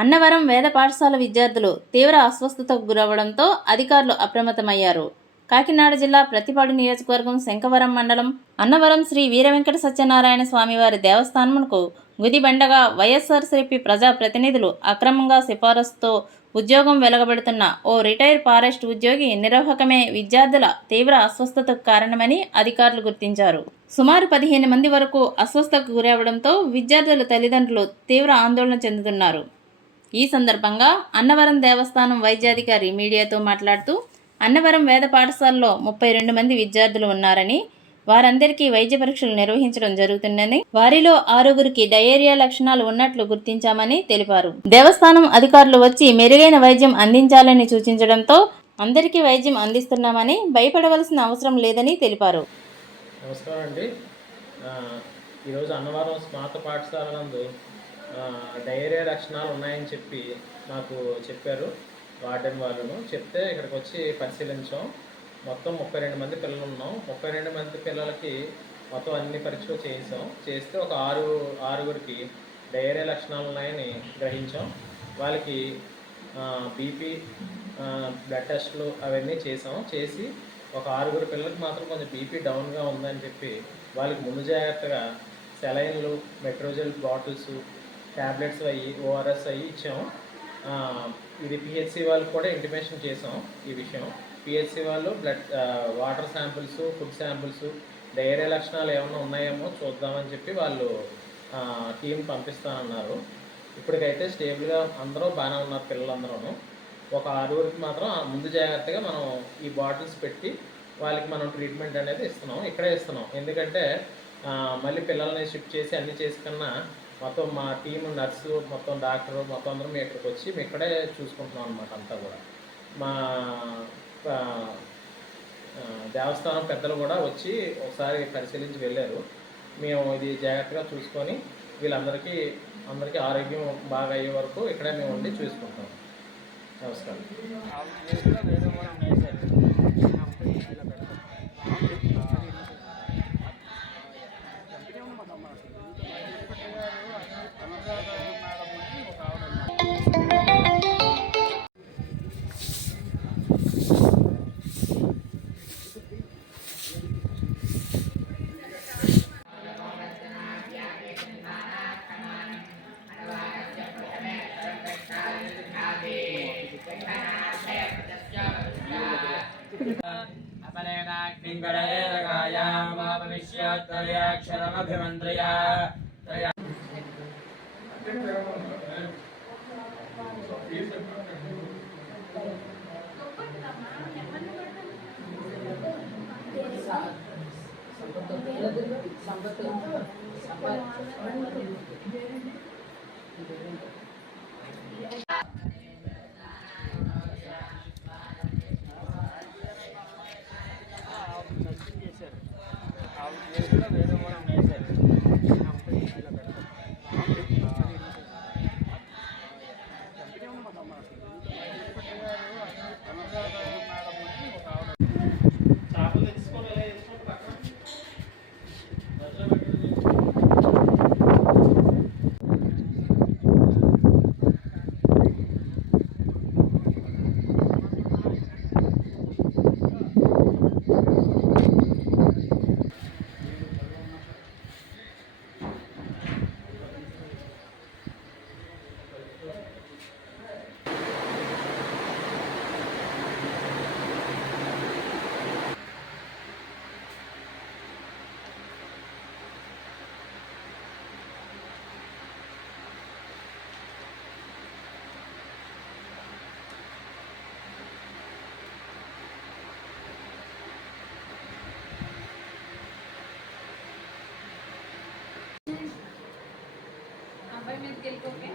అన్నవరం వేద పాఠశాల విద్యార్థులు తీవ్ర అస్వస్థతకు గురవడంతో అధికారులు అప్రమత్తమయ్యారు. కాకినాడ జిల్లా ప్రతిపాడు నియోజకవర్గం శంఖవరం మండలం అన్నవరం శ్రీ వీరవెంకట సత్యనారాయణ స్వామివారి దేవస్థానమునకు గుదిబండగా వైఎస్ఆర్సీపీ ప్రజాప్రతినిధులు అక్రమంగా సిఫారసుతో ఉద్యోగం వెలగబెడుతున్న ఓ రిటైర్ ఫారెస్ట్ ఉద్యోగి నిర్వాహకమే విద్యార్థుల తీవ్ర అస్వస్థతకు కారణమని అధికారులు గుర్తించారు. సుమారు 15 మంది వరకు అస్వస్థతకు గురవడంతో విద్యార్థుల తల్లిదండ్రులు తీవ్ర ఆందోళన చెందుతున్నారు. ఈ సందర్భంగా అన్నవరం దేవస్థానం వైద్యాధికారి మీడియాతో మాట్లాడుతూ, అన్నవరం వేద పాఠశాలలో 32 మంది విద్యార్థులు ఉన్నారని, వారందరికీ వైద్య పరీక్షలు నిర్వహించడం జరుగుతుందని, వారిలో 6గురికి డయేరియా లక్షణాలు ఉన్నట్లు గుర్తించామని తెలిపారు. దేవస్థానం అధికారులు వచ్చి మెరుగైన వైద్యం అందించాలని సూచించడంతో అందరికీ వైద్యం అందిస్తున్నామని, భయపడవలసిన అవసరం లేదని తెలిపారు. నమస్కారం అండి. ఈరోజు అన్నవరం స్మార్త పాఠశాల నందు డయేరియా లక్షణాలు ఉన్నాయని చెప్పి నాకు చెప్పారు. వార్డెన్ వాళ్ళను చెప్తే ఇక్కడికి వచ్చి పరిశీలించాం. మొత్తం 32 మంది పిల్లలు ఉన్నాం. 32 మంది పిల్లలకి మొత్తం అన్ని పరీక్షలు చేస్తే ఒక ఆరుగురికి డయేరియా లక్షణాలు ఉన్నాయని గ్రహించాం. వాళ్ళకి బీపీ బ్లడ్ టెస్టులు అవన్నీ చేసి ఒక 6 పిల్లలకి మాత్రం కొంచెం బీపీ డౌన్గా ఉందని చెప్పి వాళ్ళకి ముందు జాగ్రత్తగా సెలైన్లు, మెట్రోజెల్ బాటిల్స్, ట్యాబ్లెట్స్ అయ్యి ఓఆర్ఎస్ అయ్యి ఇచ్చాం. ఇది పిహెచ్సి వాళ్ళకి కూడా ఇంటిమేషన్ చేసాం ఈ విషయం. పిహెచ్సి వాళ్ళు blood water samples, food samples, diarrhoea లక్షణాలు ఏమైనా ఉన్నాయేమో చూద్దామని చెప్పి వాళ్ళు టీం పంపిస్తానన్నారు. ఇప్పటికైతే స్టేబుల్గా అందరూ బాగానే ఉన్నారు పిల్లలందరూ. ఒక 6గురికి మాత్రం ముందు జాగ్రత్తగా మనం ఈ బాటిల్స్ పెట్టి వాళ్ళకి మనం ట్రీట్మెంట్ అనేది ఇక్కడే ఇస్తున్నాం. ఎందుకంటే మళ్ళీ పిల్లల్ని షిఫ్ట్ చేసి అన్నీ చేసుకున్నా మొత్తం మా టీం, నర్సు, మొత్తం డాక్టరు మొత్తం అందరం మేము ఇక్కడికి వచ్చి మేము ఇక్కడే చూసుకుంటున్నాం అనమాట. అంతా కూడా మా దేవస్థానం పెద్దలు కూడా వచ్చి ఒకసారి పరిశీలించి వెళ్ళారు. మేము ఇది జాగ్రత్తగా చూసుకొని వీళ్ళందరికీ ఆరోగ్యం బాగా అయ్యే వరకు ఇక్కడే మేము ఉండి చూసుకుంటాం. నమస్కారం. అబ్బాయి మీదకి వెళ్ళిపోకే.